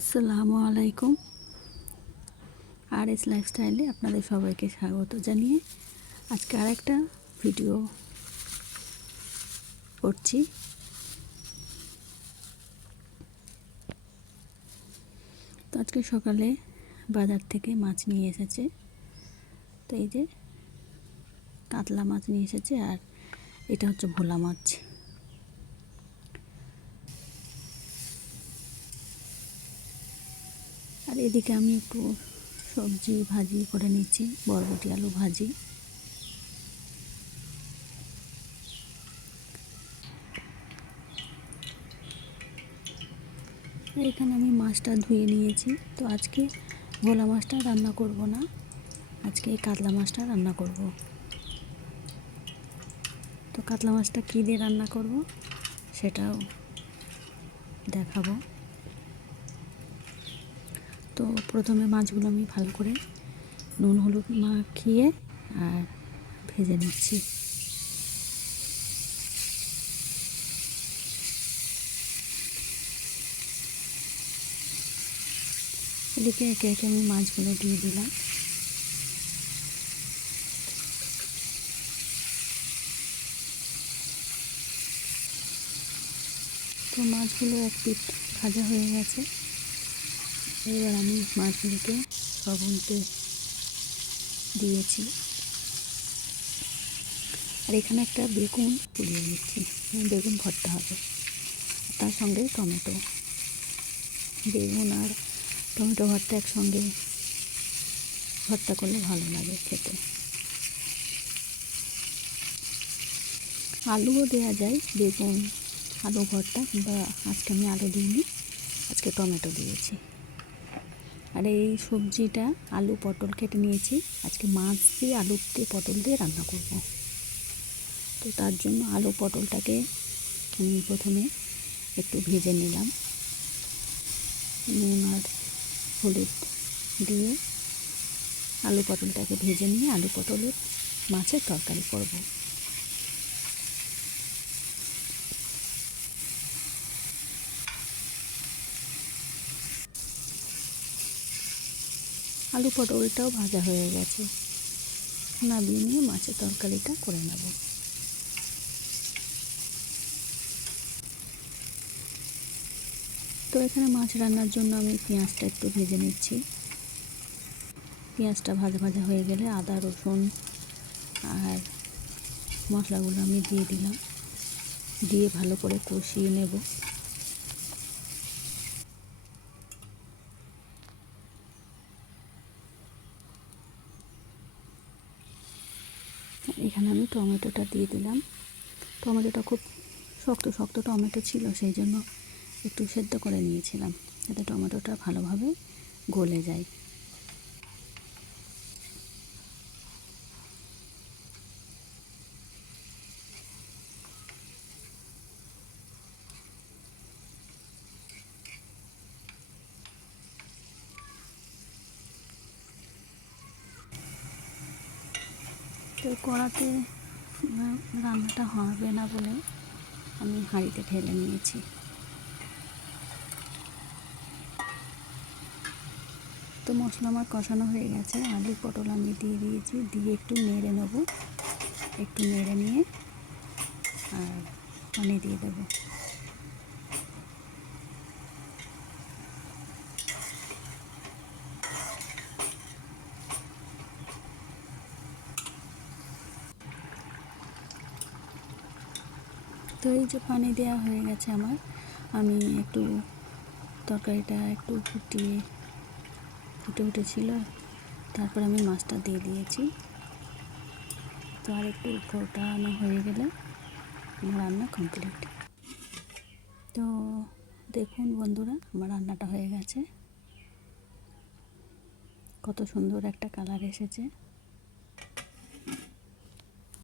আসসালামু আলাইকুম। আর এস লাইফস্টাইলে আপনাদের সবাইকে স্বাগত জানিয়ে আজকে আরেকটা ভিডিও করছি। তো আজকে সকালে বাজার থেকে মাছ নিয়ে এসেছে। তো এই যে কাতলা মাছ নিয়ে এসেছে, আর এটা হচ্ছে ভোলা মাছ। আর এদিকে আমি একটু সবজি ভাজি করে নিচ্ছি, বরবটি আলু ভাজি। এখানে আমি মাছটা ধুয়ে নিয়েছি। তো আজকে ভোলা মাছটা রান্না করব না, আজকে এই কাতলা মাছটা রান্না করব। তো কাতলা মাছটা কী দিয়ে রান্না করব সেটাও দেখাবো। তো প্রথমে মাছগুলো আমি ভালো করে নুন হলুদ মাখিয়ে আর ভেজে নিচ্ছি। এদিকে একে একে আমি মাছগুলো দিয়ে দিলাম। তো মাছগুলো এক পিঠ ভাজা হয়ে গেছে। এবার আমি মাছগুলোকে সব উল্টে দিয়েছি। আর এখানে একটা বেগুন পুড়িয়ে নিচ্ছি, বেগুন ভর্তা হবে। তার সঙ্গে টমেটো, বেগুন আর টমেটো ভর্তা একসঙ্গে ভর্তা করলে ভালো লাগে খেতে। আলুও দেওয়া যায়, বেগুন আলু ভর্তা, কিংবা আজকে আমি আলু দিইনি, আজকে টমেটো দিয়েছি। আর এই সবজিটা আলু পটল কেটে নিয়েছি, আজকে মাছ দিয়ে আলু দিয়ে পটল দিয়ে রান্না করব। তো তার জন্য আলু পটলটাকে আমি প্রথমে একটু ভেজে নিলাম, নুন আর হলুদ দিয়ে আলু পটলটাকে ভেজে নিয়ে আলু পটলের মাছের তরকারি করব। আলু পটলটাও ভাজা হয়ে গেছে, নামিয়ে নিয়ে মাছের তরকারিটা করে নেব। তো এখানে মাছ রান্নার জন্য আমি পেঁয়াজটা একটু ভেজে নিচ্ছি। পেঁয়াজটা ভাজা ভাজা হয়ে গেলে আদা রসুন আর মশলাগুলো আমি দিয়ে দিলাম, দিয়ে ভালো করে কষিয়ে নেব। এখানে আমি টমেটোটা দিয়ে দিলাম। টমেটোটা খুব শক্ত শক্ত টমেটো ছিল, সেই জন্য একটু সেদ্ধ করে নিয়েছিলাম, যাতে টমেটোটা ভালোভাবে গলে যায়। তো কড়াতে রান্নাটা হবে না বলে আমি হাঁড়িতে ঢেলে নিয়েছি। তো মশলা আমার কষানো হয়ে গেছে, আলু পটল আমি দিয়ে দিয়েছি, দিয়ে একটু নেড়ে নেব। একটু নেড়ে নিয়ে আর পানি দিয়ে দেবো। তো এই যে পানি দেওয়া হয়ে গেছে আমার, আমি একটু তরকারিটা একটু ফুটে উঠেছিল, তারপর আমি মাছটা দিয়ে দিয়েছি। তো আর একটু ফোটানো হয়ে গেলে আমার রান্না কমপ্লিট। তো দেখুন বন্ধুরা, আমার রান্নাটা হয়ে গেছে, কত সুন্দর একটা কালার এসেছে।